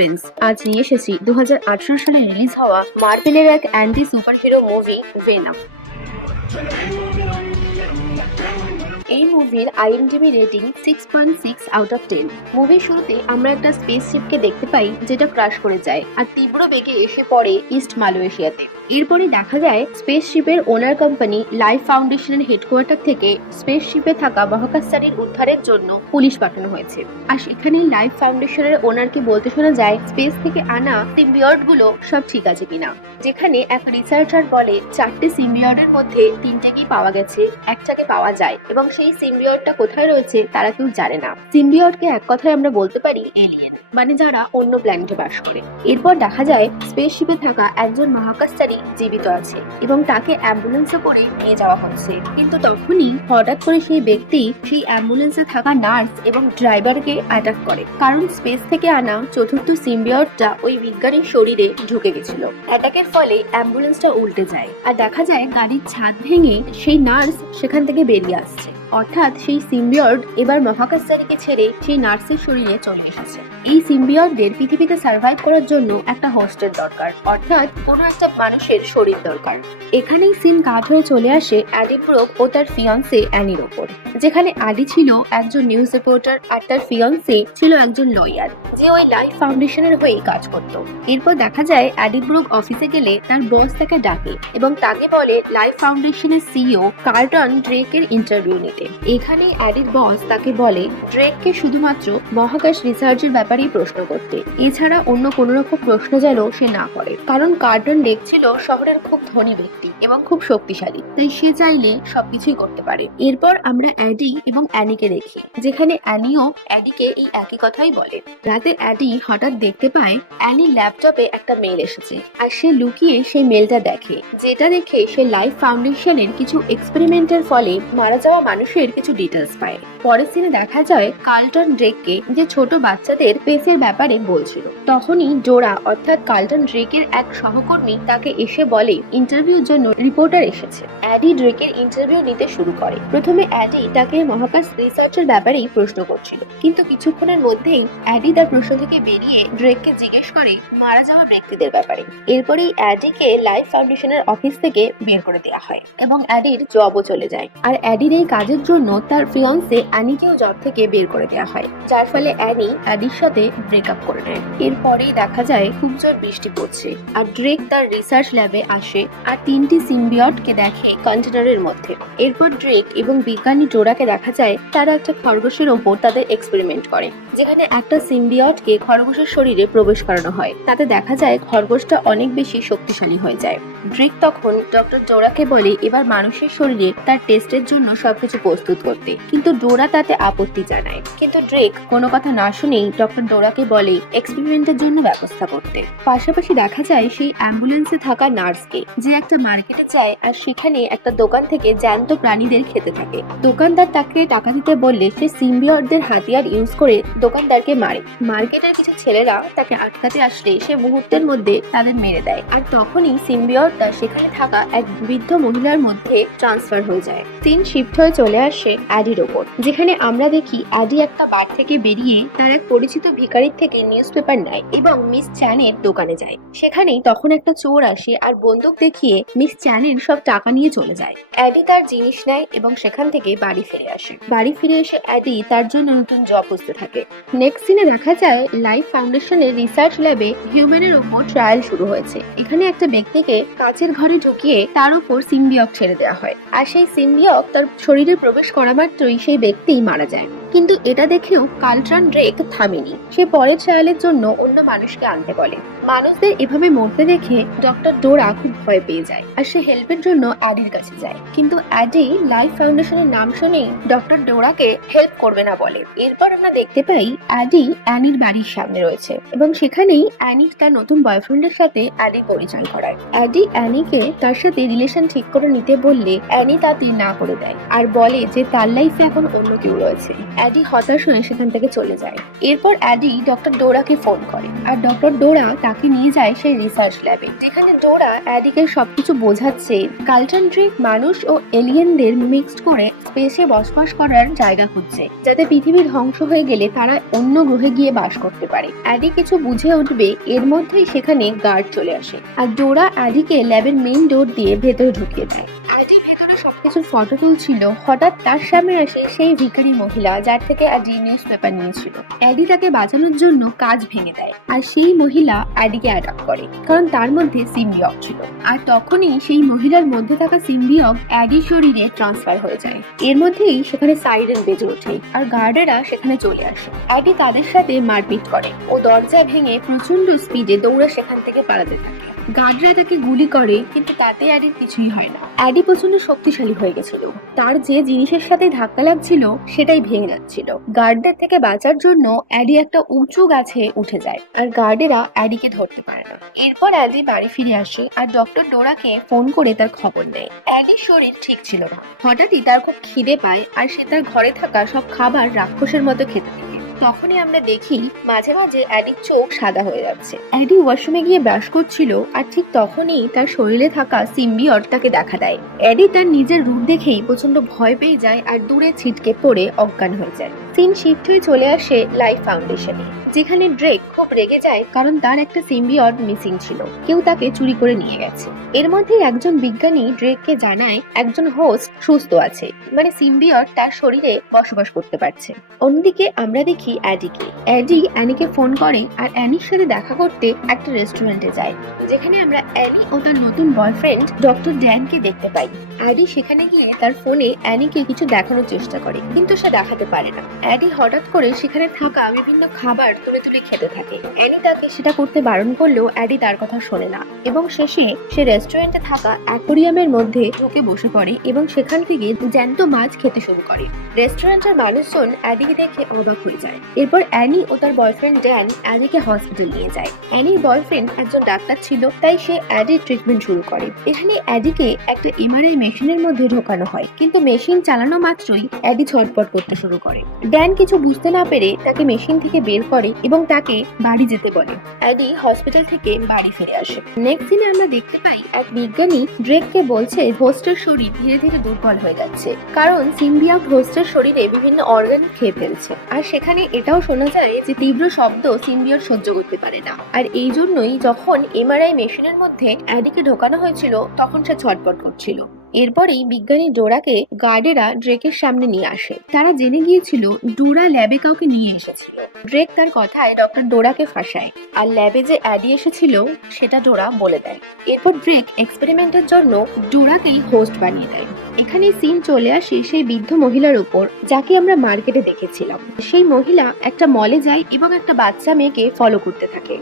Friends, আজ নিয়ে এসেছি 2018 সালে রিলিজ হওয়া মার্ভেলের এক অ্যান্টি সুপারহিরো মুভি ভেনম। এই মুভির IMDb রেটিং 6.6 আউট অফ 10। মুভির শুরুতে আমরা একটা স্পেসশিপকে দেখতে পাই যেটা ক্রাশ করে যায় আর তীব্র বেগে এসে পড়ে ইস্ট মালয়েশিয়াতে। এরপরে দেখা যায় স্পেসশিপের ওনার কোম্পানি লাইফ ফাউন্ডেশনের হেডকোয়ার্টার থেকে স্পেসশিপে থাকা মহাকাশচারীর উদ্ধারের জন্য পুলিশ পাঠানো হয়েছে। আর সেখানে লাইফ ফাউন্ডেশনের ওনারকে বলতে শোনা যায় স্পেস থেকে আনা সিম্বিয়ট গুলো সব ঠিক আছে কিনা। যেখানে এক রিসার্চার বলে 4টে সিম্বিয়টের মধ্যে 3টেকেই পাওয়া গেছে, একটাকে পাওয়া যায় এবং সেই সিম্বিয়টটা কোথায় রয়েছে তারা কেউ জানে না। সিম্বিয়টকে এক কথায় আমরা বলতে পারি এলিয়েন, মানে যারা অন্য প্ল্যানেটে বাস করে। এরপর দেখা যায় স্পেসশিপে থাকা একজন মহাকাশচারী জীবিত আছে এবং তাকে অ্যাম্বুলেন্সে করে নিয়ে যাওয়া হচ্ছে। কিন্তু তখনই হঠাৎ করে সেই ব্যক্তি সেই অ্যাম্বুলেন্সে থাকা নার্স এবং ড্রাইভারকে অ্যাটাক করে, কারণ স্পেস থেকে আনা চতুর্থ সিম্বিয়টটা ওই বিজ্ঞানীর শরীরে ঢুকে গেছিল। অ্যাটাকের ফলে অ্যাম্বুলেন্সটা উল্টে যায় আর দেখা যায় গাড়ির ছাদ ভেঙে সেই নার্স সেখান থেকে বেরিয়ে আসছে। অর্থাৎ সেই সিম্বিয়ট এবার মহাকাশচারীকে ছেড়ে সেই নার্সের শরীরে চলে এসেছে। এই সিম্বিয়টদের পৃথিবীতে সার্ভাইভ করার জন্য একটা হোস্টের দরকার, অর্থাৎ কোনো একটা মানুষের শরীর দরকার। এখানেই সিন কাট হয়ে চলে আসে অ্যাডি ব্রোক ও তার ফিয়ন্সে অ্যানির ওপর। যেখানে অ্যাডি ছিল একজন নিউজ রিপোর্টার আর তার ফিয়ন্সে ছিল একজন লয়ার, যে ওই লাইফ ফাউন্ডেশনের হয়েই কাজ করত। এরপর দেখা যায় অ্যাডি ব্রোক অফিসে গেলে তার বস তাকে ডাকে এবং তাকে বলে লাইফ ফাউন্ডেশনের সিইও কার্লটন ড্রেকের ইন্টারভিউ নিতে। এখানে অ্যাডির বস তাকে বলে ড্রেককে শুধুমাত্র মহাকাশ রিসার্চের ব্যাপারেই প্রশ্ন করতে, এছাড়া অন্য কোনো রকম প্রশ্ন যেন সে না করে, কারণ কার্লটন ড্রেক ছিল শহরের খুব ধনী ব্যক্তি এবং খুব শক্তিশালী, তাই সে চাইলে সবকিছুই করতে পারে। এরপর আমরা অ্যাডি এবং অ্যানিকে দেখি, যেখানে অ্যানিও অ্যাডিকে এই একই কথাই বলে। রাতে অ্যাডি হঠাৎ দেখতে পায় অ্যানির ল্যাপটপে একটা মেল এসেছে আর সে লুকিয়ে সেই মেলটা দেখে, যেটা দেখে সে লাইফ ফাউন্ডেশনের কিছু এক্সপেরিমেন্টের ফলে মারা যাওয়া মানুষের কিছু ডিটেলস পায়। পরের সিনে দেখা যায় কার্লটন ড্রেককে যে ছোট বাচ্চাদের পেসের ব্যাপারে বলছিল। তখনই ডোরা অর্থাৎ কার্লটন ড্রেকের এক সহকর্মী তাকে এসে বলে ইন্টারভিউর জন্য রিপোর্টার এসেছে। অ্যাডি ড্রেকের ইন্টারভিউ নিতে শুরু করে। প্রথমে অ্যাডি তাকে মহাকাশ রিসার্চের ব্যাপারেই প্রশ্ন করছিল, কিন্তু কিছুক্ষণের মধ্যেই অ্যাডি তার প্রশ্ন থেকে বেরিয়ে ড্রেককে জিজ্ঞেস করে মারা যাওয়া ব্যক্তিদের ব্যাপারে। এরপরেই অ্যাডিকে লাইফ ফাউন্ডেশনের অফিস থেকে বের করে দেওয়া হয় এবং অ্যাডির জবও চলে যায়। আর অ্যাডির এই কাজের জন্য তার ফিয়ন্সে অ্যানিকেও জব থেকে বের করে দেওয়া হয়, যার ফলে অ্যানি অ্যাডির সাথে ব্রেকআপ করে নেয়। এরপরেই দেখা যায় খুব জোর বৃষ্টি পড়ছে আর ড্রেক তার রিসার্চ ল্যাবে আসে আর 3টি সিম্বিয়টকে দেখে কন্টেনারের মধ্যে। এরপর ড্রেক এবং বিজ্ঞানী ডোরাকে দেখা যায় তারা একটা খরগোশের ওপর তাদের এক্সপেরিমেন্ট করে, যেখানে একটা সিম্বিয়টকে খরগোশের শরীরে প্রবেশ করানো হয়। তাতে দেখা যায় খরগোশটা অনেক বেশি শক্তিশালী হয়ে যায়। ড্রেক তখন ডক্টর ডোরাকে বলে এবার মানুষের শরীরে তার টেস্টের জন্য সবকিছু প্রস্তুত করতে, কিন্তু ডোরা তাতে আপত্তি জানায়। কিন্তু ড্রেক কোনো কথা না শুনেই ডক্টর ডোরাকে বলে এক্সপেরিমেন্টের জন্য ব্যবস্থা করতে। পাশাপাশি দেখা যায় সেই অ্যাম্বুলেন্সে থাকা নার্সকে, যে একটা মার্কেটে যায় আর সেখানে একটা দোকান থেকে জ্যান্ত প্রাণীদের খেতে থাকে। দোকানদার তাকে টাকা দিতে বললে সে সিম্বিয়টদের হাতিয়ার ইউজ করে দোকানদারকে মারে। মার্কেটের কিছু ছেলেরা তাকে আটকাতে আসলে সে মুহূর্তের মধ্যে তাদের মেরে দেয় আর তখনই সিম্বিয়টটা সেখানে থাকা এক বৃদ্ধ মহিলার মধ্যে ট্রান্সফার হয়ে যায়। সিন শিফট হয়ে চলে আসে অ্যাডির ওপর, যেখানে আমরা দেখি অ্যাডি একটা বার থেকে বেরিয়ে তার এক পরিচিত ভিখারির থেকে নিউজ পেপার নেয় এবং মিস চ্যানের দোকানে যায়। সেখানেই তখন একটা চোর আসে আর বন্দুক দেখিয়ে মিস চ্যানের সব টাকা নিয়ে চলে যায়। অ্যাডি তার জিনিস নেয় এবং সেখান থেকে বাড়ি ফিরে আসে। বাড়ি ফিরে এসে অ্যাডি তার জন্য নতুন জব খুঁজতে থাকে। নেক্সট সিনে দেখা যায় লাইফ ফাউন্ডেশনের রিসার্চ ল্যাবে হিউম্যানের উপর ট্রায়াল শুরু হয়েছে। এখানে একটা ব্যক্তিকে কাচের ঘরে ঢুকিয়ে তার উপর সিম্বিয়ট ছেড়ে দেওয়া হয় আর সেই সিম্বিয়ট তার শরীরে প্রবেশ করা মাত্রই সেই ব্যক্তি মারা যায়। কিন্তু এটা দেখেও কার্লটন ড্রেক থামেনি। সে পরের ট্রায়ালের জন্য অন্য মানুষকে আনতে বলে। মানুষদের এভাবে মরতে দেখে ডক্টর ডোরা খুব ভয় পেয়ে যায় আর সে হেল্পের জন্য অ্যাডির কাছে যায়। কিন্তু অ্যাডি লাইফ ফাউন্ডেশনের নাম শুনেই ডক্টর ডোরাকে হেল্প করবে না বলে। এরপর আমরা দেখতে পাই অ্যাডি অ্যানির বাড়ির সামনে রয়েছে এবং সেখানেই অ্যানি তার নতুন বয়ফ্রেন্ডের সাথে অ্যাডি পরিচয় করায়। অ্যাডি অ্যানিকে তার সাথে রিলেশন ঠিক করে নিতে বললে অ্যানি তা তীর না করে দেয় আর বলে যে তার লাইফে এখন অন্য কেউ রয়েছে। অ্যাডি হতাশ হয়ে সেখান থেকে চলে যায়। এরপর অ্যাডি ডক্টর ডোরাকে ফোন করে আর ডক্টর ডোরা তাকে নিয়ে যায় সেই রিসার্চ ল্যাবে, যেখানে ডোরা অ্যাডিকে সবকিছু বোঝাচ্ছে কালচার ড্রিক মানুষ ও এলিয়েনদের মিক্সড করে স্পেসে বসবাস করার জায়গা খুঁজছে, যাতে পৃথিবী ধ্বংস হয়ে গেলে তারা অন্য গ্রহে গিয়ে বাস করতে পারে। অ্যাডি কিছু বুঝে উঠবে, এর মধ্যেই সেখানে গার্ড চলে আসে আর ডোরা অ্যাডিকে ল্যাবের মেইন ডোর দিয়ে ভেতরে ঢুকিয়ে দেয়। অ্যাডি ভেতরে সবকিছুর ফটো তুলছিল, হঠাৎ তার সামনে আসে সেই ভিখারি মহিলা যার থেকে অ্যাডি নিউজ পেপার নিয়েছিল। অ্যাডি তাকে বাঁচানোর জন্য কাজ ভেঙে দেয় আর সেই মহিলা অ্যাডিকে অ্যাটাক করে, কারণ তার মধ্যে সিম্বিয়ক ছিল। আর তখনই সেই মহিলার মধ্যে থাকা সিম্বিয়ক অ্যাডির শরীরে ট্রান্সফার হয়ে যায়। এর মধ্যেই সেখানে সাইরেন বেজে ওঠে আর গার্ডেরা সেখানে চলে আসে। অ্যাডি তাদের সাথে মারপিট করে ও দরজা ভেঙে প্রচন্ড স্পিডে দৌড়ে সেখান থেকে পালাতে থাকে। গার্ডরা তাকে গুলি করে, কিন্তু তাতে অ্যাডির কিছুই হয় না। অ্যাডি প্রচন্ড শক্তিশালী হয়ে গেছিল, তার যে জিনিসের সাথে ধাক্কা লাগছিল সেটাই ভেঙে যাচ্ছিল। গার্ডদের থেকে বাঁচার জন্য অ্যাডি একটা উঁচু গাছে উঠে যায় আর গার্ডেরা অ্যাডিকে ধরতে পারে না। এরপর অ্যাডি বাড়ি ফিরে আসে আর ডক্টর ডোরাকে ফোন করে তার খবর নেয়। অ্যাডির শরীর ঠিক ছিল না, হঠাৎই তার খুব খিদে পায় আর সে তার ঘরে থাকা সব খাবার রাক্ষসের মতো খেতে থাকে। তখনই আমরা দেখি মাঝে মাঝে অ্যাডির চোখ সাদা হয়ে যাচ্ছে। অ্যাডি ওয়াশরুমে গিয়ে ব্রাশ করছিল আর ঠিক তখনই তার শরীরে থাকা সিম্বিয়ট তাকে দেখা দেয়। অ্যাডি তার নিজের রূপ দেখেই প্রচন্ড ভয় পেয়ে যায় আর দূরে ছিটকে পড়ে অজ্ঞান হয়ে যায়। সিন শিফট হয়ে চলে আসে লাইফ ফাউন্ডেশনে, যেখানে ড্রেক খুব রেগে যায় কারণ তার একটা সিম্বিয়ট মিসিং ছিল, কেউ তাকে চুরি করে নিয়ে গেছে। এর মধ্যে একজন বিজ্ঞানী ড্রেককে জানায় একজন হোস্ট সুস্থ আছে, মানে সিম্বিয়ট তার শরীরে বসবাস করতে পারছে। অন্যদিকে আমরা দেখি অ্যাডি অ্যানিকে ফোন করে আর অ্যানির সাথে দেখা করতে একটা রেস্টুরেন্টে যায়, যেখানে আমরা অ্যানি ও তার নতুন বয়ফ্রেন্ড ডক্টর ড্যানকে দেখতে পাই। অ্যাডি সেখানে গিয়ে তার ফোনে অ্যানিকে কিছু দেখানোর চেষ্টা করে, কিন্তু সে দেখাতে পারে না। অ্যাডি হঠাৎ করে সেখানে থাকা বিভিন্ন খাবার তুলে তুলে খেতে থাকে। অ্যানি তাকে সেটা করতে বারণ করলেও অ্যাডি তার কথা শোনে না এবং শেষে সে রেস্টুরেন্টে থাকা অ্যাকোরিয়ামের মধ্যে ঢুকে বসে পড়ে এবং সেখান থেকে জ্যান্ত মাছ খেতে শুরু করে। রেস্টুরেন্টের মানুষজন অ্যাডিকে দেখে অবাক হয়ে যায়। এরপর অ্যানি ও তার বয়ফ্রেন্ড ড্যান অ্যানিকে হসপিটাল নিয়ে যায়। অ্যানির বয়ফ্রেন্ড একজন ডাক্তার ছিল, তাই সে অ্যাডির ট্রিটমেন্ট শুরু করে। এখানে অ্যাডিকে একটা এমআরআই মেশিনের মধ্যে ঢোকানো হয়, কিন্তু মেশিন চালানো মাত্রই অ্যাডি ছটফট করতে শুরু করে। ড্যান কিছু বুঝতে না পেরে তাকে মেশিন থেকে বের করে এবং তাকে বাড়ি যেতে বলে। অ্যাডি হসপিটাল থেকে বাড়ি ফিরে আসে। নেক্সট দিনে আমরা দেখতে পাই এক বিজ্ঞানী ড্রেককে বলছে হোস্টের শরীর ধীরে ধীরে দুর্বল হয়ে যাচ্ছে, কারণ সিম্বিয়ট হোস্টের শরীরে বিভিন্ন অর্গান খেয়ে ফেলছে। আর সেখানে এটাও শোনা যায় যে তীব্র শব্দ সিম্বিয়ট সহ্য করতে পারে না, আর এই জন্যই যখন এমআরআই মেশিনের মধ্যে অ্যাডিকে ঢোকানো হয়েছিল তখন সে ছটফট করছিল। এরপরেই বিজ্ঞানী ডোরাকে গার্ডেরা ড্রেকের সামনে নিয়ে আসে। তারা জেনে গিয়েছিল ডোরা ল্যাবে কাউকে নিয়ে এসেছিল। ড্রেক তার কথায় ডক্টর ডোরাকে ফাঁসায় আর ল্যাবে যে অ্যাডি এসেছিল সেটা ডোরা বলে দেয়। এরপর ড্রেক এক্সপেরিমেন্টের জন্য ডোরাকেই হোস্ট বানিয়ে দেয়। এখানে সিন চলে আসে সেই বৃদ্ধ মহিলার উপর, যাকে আমরা মার্কেটে দেখেছিলাম। সেই মহিলা একটা মলে যায় এবং একটা বাচ্চা মেয়েকে ফলো করতে থাকে।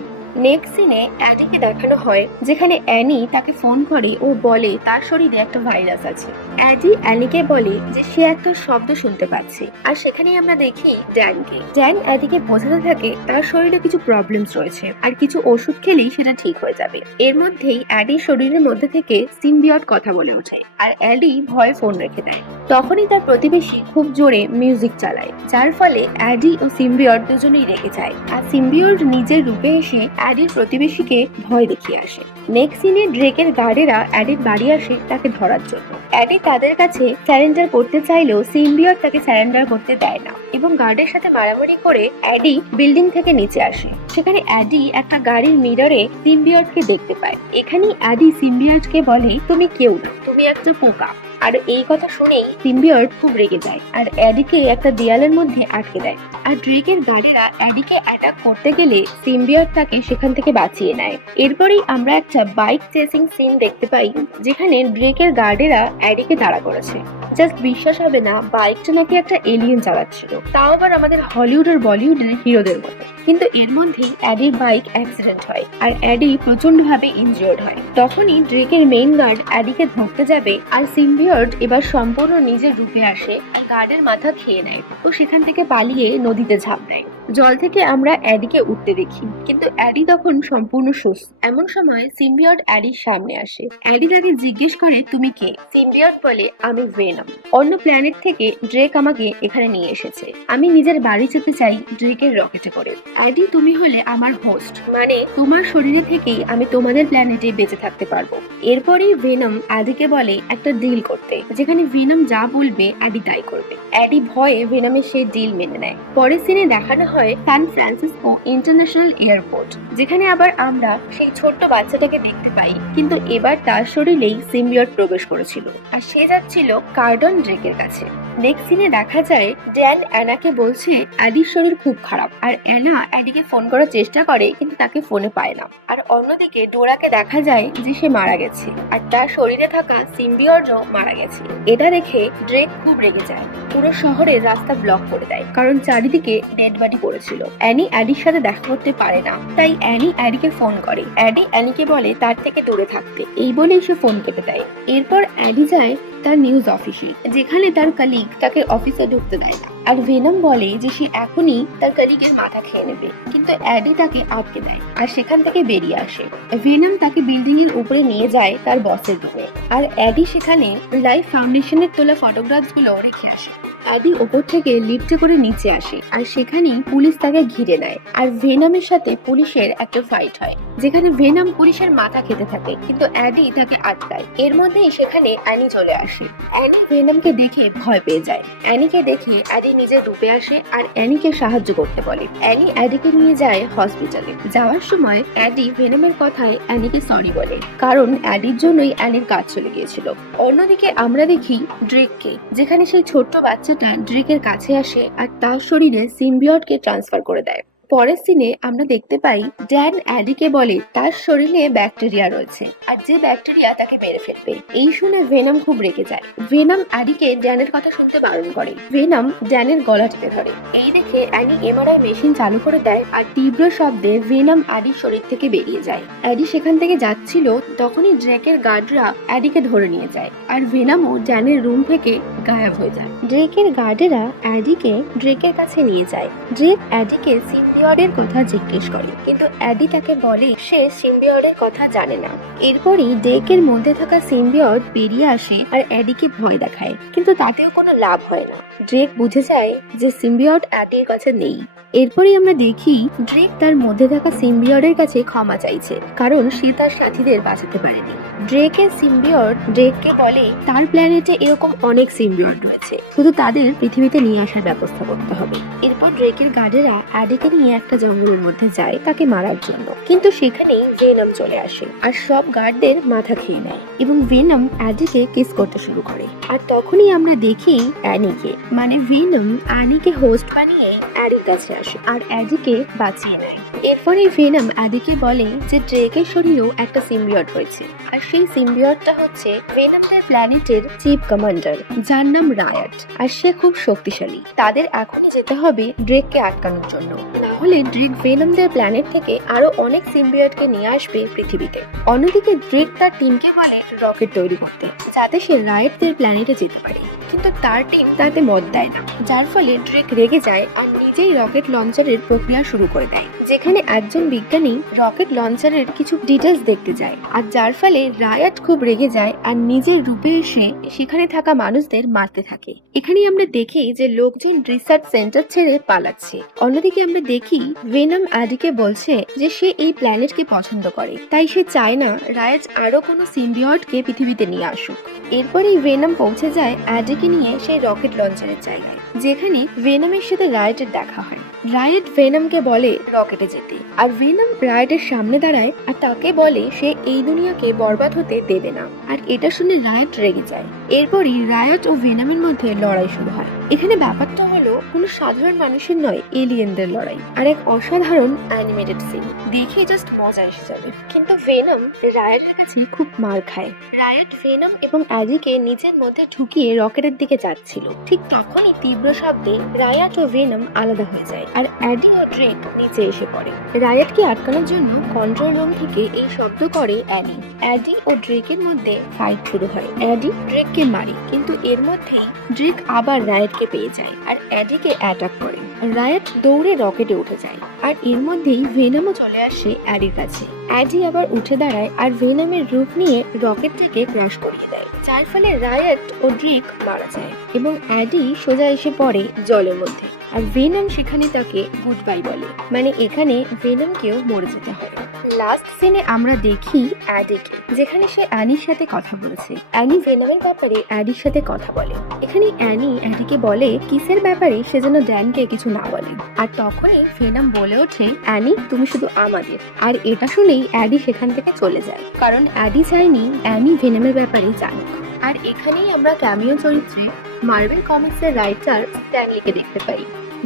নেক্সট সিনে অ্যাডিকে দেখানো হয়, যেখানে অ্যানি তাকে ফোন করে ও বলে তার শরীরে একটা ভাইরাস আছে। অ্যাডি অ্যানিকে বলে যে সে একটা শব্দ শুনতে পাচ্ছে, আর সেখানেই আমরা দেখি ড্যানকে। ড্যান অ্যাডিকে বোঝাতে থাকে তার শরীরে কিছু প্রবলেমস রয়েছে আর কিছু ওষুধ খেলেই সেটা ঠিক হয়ে যাবে। এর মধ্যেই অ্যাডির শরীরের মধ্যে থেকে সিম্বিয়ট কথা বলে ওঠে আর অ্যাডি ভয়ে ফোন রেখে দেয়। তখনই তার প্রতিবেশী খুব জোরে মিউজিক চালায়, যার ফলে অ্যাডি ও সিম্বিয়ট দুজনেই রেগে যায় আর সিম্বিয়ট নিজের রূপে এসে অ্যাডির প্রতিবেশীকে ভয় দেখিয়ে আসে। নেক্সট সিনে ড্রেকের গার্ডেরা অ্যাডির বাড়ি আসে তাকে ধরার জন্য। অ্যাডি তাদের কাছে স্যারেন্ডার করতে চাইলেও সিম্বিয়ট তাকে স্যারেন্ডার করতে দেয় না এবং গার্ডের সাথে মারামারি করে অ্যাডি বিল্ডিং থেকে নিচে আসে। সেখানে অ্যাডি একটা গাড়ির মিররে সিম্বিয়টকে দেখতে পায়। এখানেই অ্যাডি সিম্বিয়টকে বলে তুমি কেউ না, তুমি একটা পোকা। আর এই কথা শুনেই সিম্বিয়ট খুব রেগে যায় আর অ্যাডিকে একটা দেয়ালের মধ্যে আটকে দেয়। আর ড্রেকের গার্ডেরা অ্যাডিকে অ্যাটাক করতে গেলে সিম্বিয়ট তাকে সেখান থেকে বাঁচিয়ে নেয়। এরপরেই আমরা একটা বাইক চেসিং সিন দেখতে পাই, যেখানে ড্রেকের গার্ডেরা অ্যাডিকে তাড়া করেছে। জাস্ট বিশ্বাস হবে না, বাইকটা নাকি একটা এলিয়েন চালাচ্ছিল, তাও আবার আমাদের হলিউড আর বলিউডের হিরোদের মতো। কিন্তু এর মধ্যেই অ্যাডির বাইক অ্যাক্সিডেন্ট হয় আর অ্যাডি প্রচন্ড ভাবে ইনজিওর্ড হয়। তখনই ড্রেকের মেইন গার্ড অ্যাডিকে ধরতে যাবে আর সিম্বিয়ট এবার সম্পূর্ণ নিজের রূপে আসে আর গার্ডের মাথা খেয়ে নেয় ও সেখান থেকে পালিয়ে নদীতে ঝাঁপ দেয়। জল থেকে আমরা অ্যাডিকে উঠতে দেখি, কিন্তু অ্যাডি তখন সম্পূর্ণ সুস্থ। এমন সময় সিম্বিয়ট অ্যাডির সামনে আসে। অ্যাডি তাকে জিজ্ঞেস করে, তুমি কে? সিম্বিয়ট বলে, আমি ভেনম। অন্য প্ল্যানেট থেকে ড্রেক আমাকে এখানে নিয়ে এসেছে। আমি নিজের বাড়ি যেতে চাই ড্রেকের রকেটে করে। অ্যাডি, তুমি হলে আমার হোস্ট, মানে তোমার শরীরে থেকেই আমি তোমাদের প্ল্যানেটে বেঁচে থাকতে পারবো। এরপরেই ভেনম অ্যাডিকে বলে একটা ডিল করতে, যেখানে ভেনম যা বলবে অ্যাডি তাই করবে। অ্যাডি ভয়ে ভেনমের সেই ডিল মেনে নেয়। পরের সিনে দেখানো হয় সান ফ্রান্সিসকো ইন্টারন্যাশনাল এয়ারপোর্ট, যেখানে আবার আমরা সেই ছোট্ট বাচ্চাটাকে দেখতে পাই, কিন্তু এবার তার শরীরেই সিম্বিয়ট প্রবেশ করেছিল আর সে যাচ্ছিল কার্ডন ড্রেকের কাছে। নেক্সট সিনে দেখা যায় ড্যান অ্যানাকে বলছে অ্যাডির শরীর খুব খারাপ, আর অ্যানা অ্যাডিকে ফোন করার চেষ্টা করে, কিন্তু তাকে ফোনে পায় না। আর অন্যদিকে ডোরাকে দেখা যায় যে সে মারা গেছে, আর তার শরীরে থাকা সিম্বিয়টও মারা গেছে। এটা দেখে ড্রেক খুব রেগে যায়, পুরো শহরের রাস্তা ব্লক করে দেয়, কারণ চারিদিকে ডেড বডি পড়েছিল। অ্যানি অ্যাডির সাথে দেখা করতে পারে না, তাই অ্যানি অ্যাডিকে ফোন করে। অ্যাডি অ্যানিকে বলে তার থেকে দূরে থাকতে, এই বলেই সে ফোন কেটে দেয়। এরপর অ্যাডি যায় তার নিউজ অফিসে, যেখানে তার কলিগ তাকে অফিসে ঢুকতে দেয় না, আর ভেনম বলে যে সে এখনই তার কলিগের মাথা খেয়ে নেবে, কিন্তু অ্যাডি তাকে আটকে দেয় আর সেখান থেকে বেরিয়ে আসে। ভেনম তাকে বিল্ডিং এর উপরে নিয়ে যায় তার বসের রুমে, আর অ্যাডি সেখানে লাইফ ফাউন্ডেশনের তোলা ফটোগ্রাফস গুলো রেখে আসে। অ্যাডি ওপর থেকে লিফটে করে নিচে আসে, আর সেখানেই পুলিশ তাকে ঘিরে নেয়, আর ভেনমের সাথে পুলিশের একটা ফাইট হয়, যেখানে ভেনম পুলিশের মাথা খেতে থাকে, কিন্তু অ্যাডি তাকে আটকায়। এর মধ্যেই সেখানে অ্যানি চলে আসে। অ্যানি ভেনমকে দেখে ভয় পেয়ে যায়। অ্যানিকে দেখে অ্যাডি নিজের রূপে আসে আর অ্যানিকে সাহায্য করতে বলে। অ্যানি অ্যাডিকে নিয়ে যায় হসপিটালে। যাওয়ার সময় অ্যাডি ভেনমের কথায় অ্যানিকে সরি বলে, কারণ অ্যাডির জন্যই অ্যানির কাজ চলে গিয়েছিল। অন্যদিকে আমরা দেখি ড্রেককে, যেখানে সেই ছোট্ট বাচ্চাটা ড্রেকের কাছে আসে আর তার শরীরে সিম্বিয়টকে ট্রান্সফার করে দেয়। পরের সিনে আমরা দেখতে পাই ড্যান অ্যাডিকে বলে তার শরীরে ব্যাকটেরিয়া রয়েছে, আর যে ব্যাকটেরিয়া তাকে মেরে ফেলবে। এই শুনে ভেনম খুব রেগে যায়। ভেনম অ্যাডিকে ড্যানের কথা শুনতে বারণ করে। ভেনম ড্যানের গলা টিপে ধরে। এই দেখে অ্যানি এমআরআই মেশিন চালু করে দেয়, আর তীব্র শব্দে ভেনম অ্যাডির শরীর থেকে বেরিয়ে যায়। অ্যাডি সেখান থেকে যাচ্ছিল, তখনই ড্রেকের গার্ডরা অ্যাডিকে ধরে নিয়ে যায়, আর ভেনমও ড্যানের রুম থেকে গায়েব হয়ে যায়। ড্রেকের গার্ডেরা অ্যাডিকে ড্রেকের কাছে নিয়ে যায়। ড্রেক অ্যাডিকে সিম্বিয়টের কথা জিজ্ঞেস করে, কিন্তু অ্যাডি তাকে বলে সে সিম্বিয়টের কথা জানে না। এরপরই ড্রেকের মধ্যে থাকা সিম্বিয়ট বেরিয়ে আসে আর অ্যাডিকে ভয় দেখায়, কিন্তু তাতেও কোনো লাভ হয় না। ড্রেক বুঝে যায় যে সিম্বিয়ট অ্যাডির কাছে নেই। এরপরই আমরা দেখি ড্রেক তার মধ্যে থাকা সিম্বিয়টের কাছে ক্ষমা চাইছে, কারণ সে তার সাথীদের বাঁচাতে পারেনি। ড্রেকের সিম্বিয়ট ড্রেককে বলে তার প্ল্যানেটে এরকম অনেক সিম্বিয়ট রয়েছে, শুধু তাদের পৃথিবীতে নিয়ে আসার ব্যবস্থা করতে হবে। এরপর ড্রেকের গার্ডেরা অ্যাডিকে নিয়ে একটা জঙ্গলের মধ্যে যায় তাকে মারার জন্য, কিন্তু সেখানেই ভেনম চলে আসে আর সব গার্ডদের মাথা খেয়ে নেয়, এবং ভেনম অ্যাডিকে কিস করতে শুরু করে। আর তখনই আমরা দেখি অ্যানিকে, মানে ভেনম অ্যানিকে হোস্ট বানিয়ে অ্যাডির কাছে আসে আর অ্যাডিকে বাঁচিয়ে নেয়। এরপরে ভেনম অ্যাডিকে বলে যে ড্রেকের শরীরেও একটা সিম্বিয়ট রয়েছে, আর সেই সিম্বিয়টটা হচ্ছে ভেনমদের প্ল্যানেটের চিফ কমান্ডার, যার নাম রায়াট, আর সে খুব শক্তিশালী। তাদের এখনই যেতে হবে ড্রেককে আটকানোর জন্য, না হলে ড্রেক ভেনমদের প্ল্যানেট থেকে আরো অনেক সিম্বিয়টকে নিয়ে আসবে পৃথিবীতে। অন্যদিকে ড্রেক তার টিমকে বলে রকেট তৈরি করতে, যাতে সে রায়াটদের প্ল্যানেটে যেতে পারে, কিন্তু তার টিম তাতে মত দেয় না, যার ফলে ড্রেক রেগে যায় আর নিজেই রকেট লঞ্চারের প্রক্রিয়া শুরু করে দেয়, যেখানে একজন বিজ্ঞানী রকেট লঞ্চারের কিছু ডিটেলস দেখতে যায়, আর যার ফলে রায়াট খুব রেগে যায় আর নিজের রূপে এসে সেখানে থাকা মানুষদের মারতে থাকে। এখানে আমরা দেখি যে লোকজন রিসার্চ সেন্টার ছেড়ে পালাচ্ছে। অন্যদিকে আমরা দেখি ভেনম অ্যাডিকে বলছে যে সে এই প্ল্যানেটকে পছন্দ করে, তাই সে চায় না রায়াট আরো কোনো সিম্বিয়টকে পৃথিবীতে নিয়ে আসুক। এরপরেই ভেনম পৌঁছে যায় অ্যাডিকে নিয়ে সেই রকেট লঞ্চারের জায়গায়, যেখানে ভেনমের সাথে রায়াটের দেখা হয়। রায়াট ভেনমকে বলে রকেটে যেতে, আর ভেনম রায়াটের সামনে দাঁড়ায় আর তাকে বলে সে এই দুনিয়াকে বরবাদ হতে দেবে না, আর এটা শুনে রায়াট রেগে যায়। এরপরই রায়াট ও ভেনমের মধ্যে লড়াই শুরু হয়। এখানে ব্যাপারটা হলো কোনো সাধারণ মানুষের নয়, এলিয়েনদের লড়াই, আর এক অসাধারণ অ্যানিমেটেড সিন দেখে জাস্ট মজা এসে যাবে। কিন্তু ভেনম রায়াটের কাছে খুব মার খায়। রায়াট ভেনম এবং অ্যাডিকে নিজের মধ্যে ঢুকিয়ে রকেটের দিকে যাচ্ছিল, ঠিক তখনই তীব্র তীব্র শব্দে রায়াট ও ভেনম আলাদা হয়ে যায় আর অ্যাডি ও ড্রেক নিচে এসে পড়ে। রায়াটকে আটকানোর জন্য কন্ট্রোল রুম থেকে এই শব্দ করে অ্যানি। অ্যাডি ও ড্রেকের মধ্যে ফাইট শুরু হয়। অ্যাডি ড্রেককে মারে, কিন্তু এর মধ্যেই ড্রেক আবার রায়াটকে পেয়ে যায় আর অ্যাডিকে অ্যাটাক করে। রায়াট দৌড়ে রকেটে উঠে যায় আর এর মধ্যেই ভেনমও চলে আসে অ্যাডির কাছে। অ্যাডি আবার উঠে দাঁড়ায় আর ভেনমের রূপ নিয়ে রকেটটিকে ক্র্যাশ করিয়ে দেয়, যার ফলে রায়াট ও ড্রেক মারা যায় এবং অ্যাডি সোজা এসে পড়ে জলের মধ্যে। আর ভেনম সেখানে তাকে গুড বাই বলে, মানে এখানে ভেনমকেও মরে যেতে হয়। লাস্ট সিনে আমরা দেখি অ্যাডিকে, যেখানে সে অ্যানির সাথে কথা বলছে। অ্যানি ভেনমের ব্যাপারে অ্যাডির সাথে কথা বলে। এখানে অ্যানি অ্যাডিকে বলে কিসের ব্যাপারে সে যেন ড্যানকে কিছু না বলে। আর তখনই ভেনম বলে ওঠে, অ্যানি তুমি শুধু আমাদের। আর এটা শুনেই অ্যাডি সেখান থেকে চলে যায়, কারণ অ্যাডি চায়নি অ্যানি ভেনমের ব্যাপারে জানুক। আর এখানেই আমরা ক্যামিও চরিত্রে মার্ভেল কমিক্সের রাইটার স্ট্যানলিকে দেখতে পাই,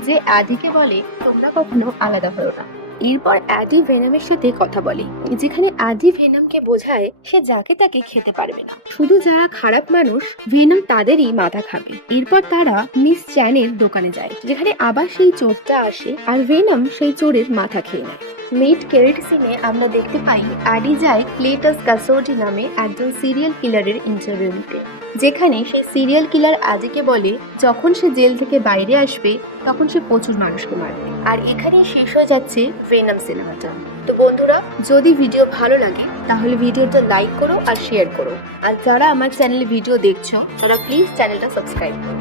যে অ্যাডিকে বলে তোমরা কখনো আলাদা হও না। এরপর অ্যাডি ভেনমের সাথে কথা বলে, যেখানে অ্যাডি ভেনমকে বোঝায় সে যাকে তাকে খেতে পারবে না, শুধু যারা খারাপ মানুষ ভেনম তাদেরই মাথা খাবে। এরপর তারা মিস চ্যানের দোকানে যায়, যেখানে আবার সেই চোরটা আসে আর ভেনম সেই চোরের মাথা খেয়ে নেয়। মিড ক্রেডিট সিনে আমরা দেখতে পাই অ্যাডি যায় ক্লেটাস কাসোডি নামে একজন সিরিয়াল কিলারের ইন্টারভিউ নিতে, যেখানে সেই সিরিয়াল কিলার অ্যাডিকে বলে যখন সে জেল থেকে বাইরে আসবে তখন সে প্রচুর মানুষকে মারবে। আর এখানেই শেষ হয়ে যাচ্ছে ভেনম সিনেমাটা। তো বন্ধুরা, যদি ভিডিও ভালো লাগে তাহলে ভিডিওটা লাইক করো আর শেয়ার করো। আর যারা আমার চ্যানেলে ভিডিও দেখছো তারা প্লিজ চ্যানেলটা সাবস্ক্রাইব করো।